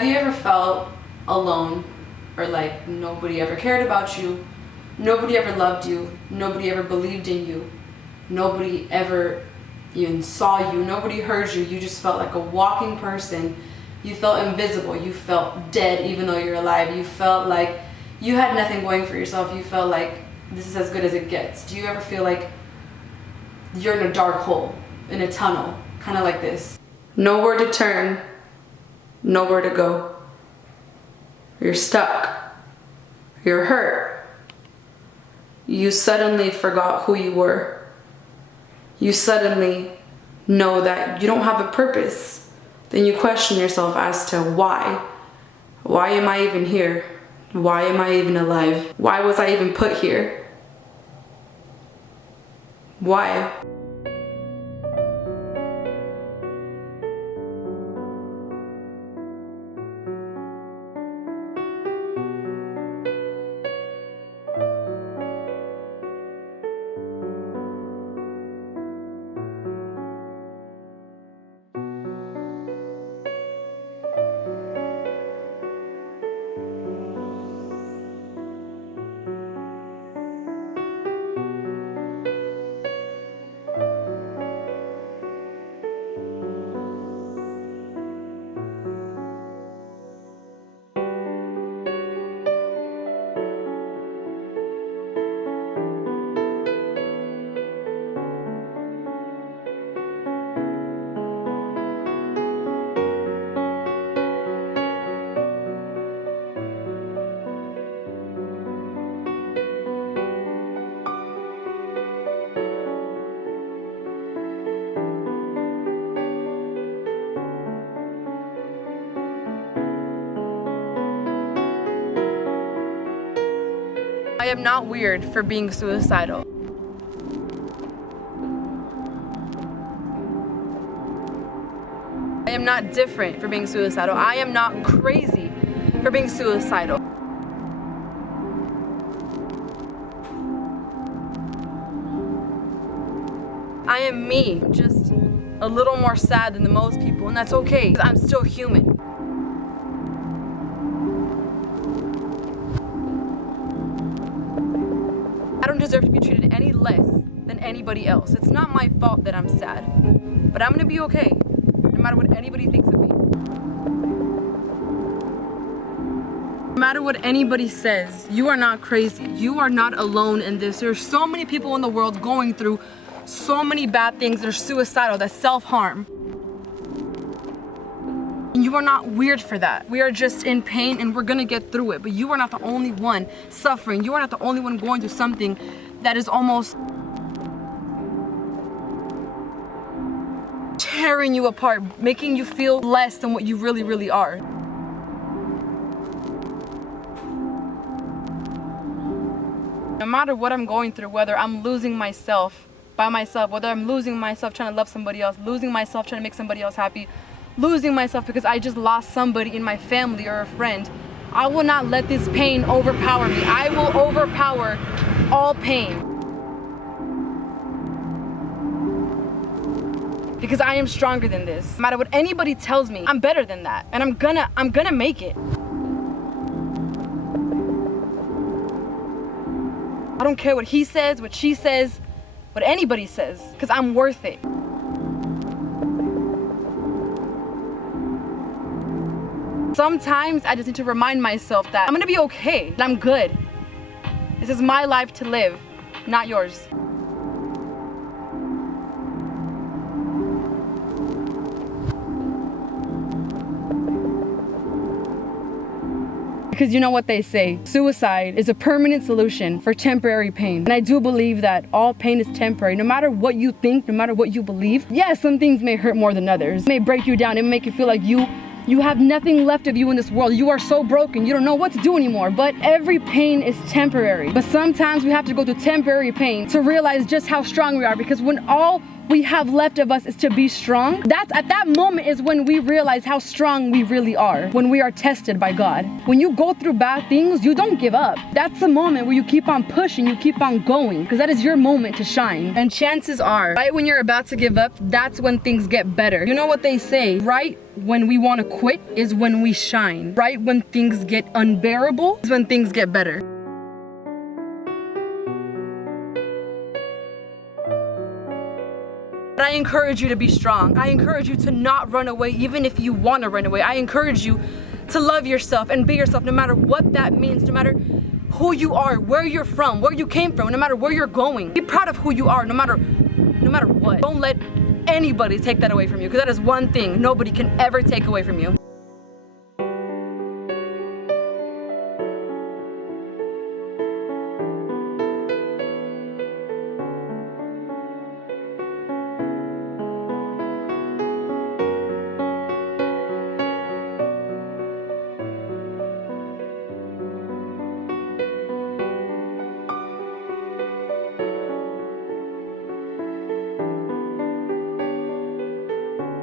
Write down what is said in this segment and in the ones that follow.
Have you ever felt alone, or like nobody ever cared about you, nobody ever loved you, nobody ever believed in you, nobody ever even saw you, nobody heard you, you just felt like a walking person, you felt invisible, you felt dead even though you're alive, you felt like you had nothing going for yourself, you felt like this is as good as it gets? Do you ever feel like you're in a dark hole, in a tunnel, kind of like this? Nowhere to turn, nowhere to go. You're stuck. You're hurt. You suddenly forgot who you were. You suddenly know that you don't have a purpose. Then you question yourself as to why. Why am I even here? Why am I even alive? Why was I even put here? Why? I am not weird for being suicidal. I am not different for being suicidal. I am not crazy for being suicidal. I am me, just a little more sad than the most people, and that's okay, because I'm still human. I don't deserve to be treated any less than anybody else. It's not my fault that I'm sad, but I'm gonna be okay, no matter what anybody thinks of me. No matter what anybody says, you are not crazy. You are not alone in this. There are so many people in the world going through so many bad things that are suicidal, that self-harm. And you are not weird for that. We are just in pain and we're gonna get through it, but you are not the only one suffering. You are not the only one going through something that is almost tearing you apart, making you feel less than what you really, really are. No matter what I'm going through, whether I'm losing myself by myself, whether I'm losing myself trying to love somebody else, losing myself trying to make somebody else happy, losing myself because I just lost somebody in my family or a friend, I will not let this pain overpower me. I will overpower all pain. Because I am stronger than this. No matter what anybody tells me, I'm better than that. And I'm gonna make it. I don't care what he says, what she says, what anybody says, because I'm worth it. Sometimes I just need to remind myself that I'm gonna be okay, that I'm good. This is my life to live, not yours. Because you know what they say, suicide is a permanent solution for temporary pain. And I do believe that all pain is temporary. No matter what you think, no matter what you believe, yes, some things may hurt more than others. It may break you down, it may make you feel like you have nothing left of you in this world. You are so broken, you don't know what to do anymore. But every pain is temporary. But sometimes we have to go through temporary pain to realize just how strong we are, because when all we have left of us is to be strong, that's at that moment is when we realize how strong we really are, when we are tested by God. When you go through bad things, you don't give up. That's the moment where you keep on pushing, you keep on going, because that is your moment to shine. And chances are, right when you're about to give up, that's when things get better. You know what they say, right when we want to quit is when we shine. Right when things get unbearable is when things get better. I encourage you to be strong. I encourage you to not run away even if you want to run away. I encourage you to love yourself and be yourself no matter what that means, no matter who you are, where you're from, where you came from, no matter where you're going. Be proud of who you are no matter what. Don't let anybody take that away from you, because that is one thing nobody can ever take away from you.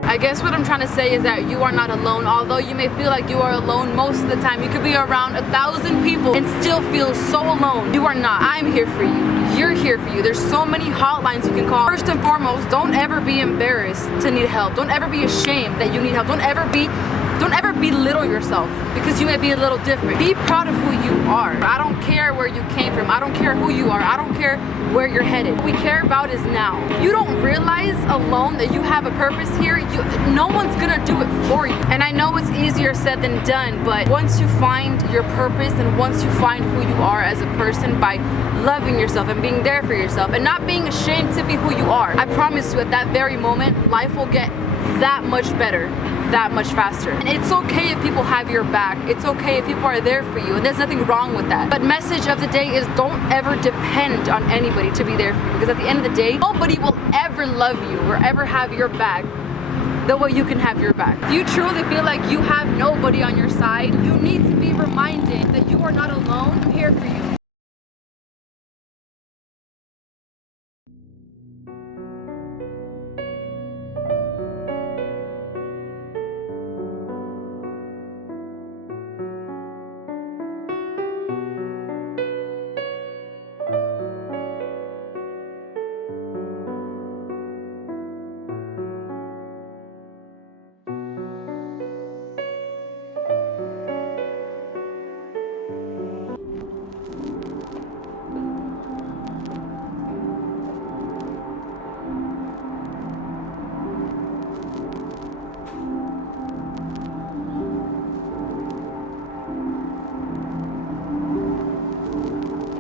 I guess what I'm trying to say is that you are not alone. Although you may feel like you are alone most of the time, you could be around 1,000 people and still feel so alone. You are not. I'm here for you. You're here for you. There's so many hotlines you can call. First and foremost, don't ever be embarrassed to need help. Don't ever be ashamed that you need help. Don't ever belittle yourself because you may be a little different. Be proud of who you are. I don't care where you came from. I don't care who you are. I don't care where you're headed. What we care about is now. If you don't realize alone that you have a purpose here, no one's gonna do it for you. And I know it's easier said than done, but once you find your purpose and once you find who you are as a person by loving yourself and being there for yourself and not being ashamed to be who you are, I promise you at that very moment, life will get that much better, that much faster. And it's okay if people have your back. It's okay if people are there for you, and there's nothing wrong with that. But message of the day is don't ever depend on anybody to be there for you, because at the end of the day, nobody will ever love you or ever have your back the way you can have your back. If you truly feel like you have nobody on your side, you need to be reminded that you are not alone. I'm here for you.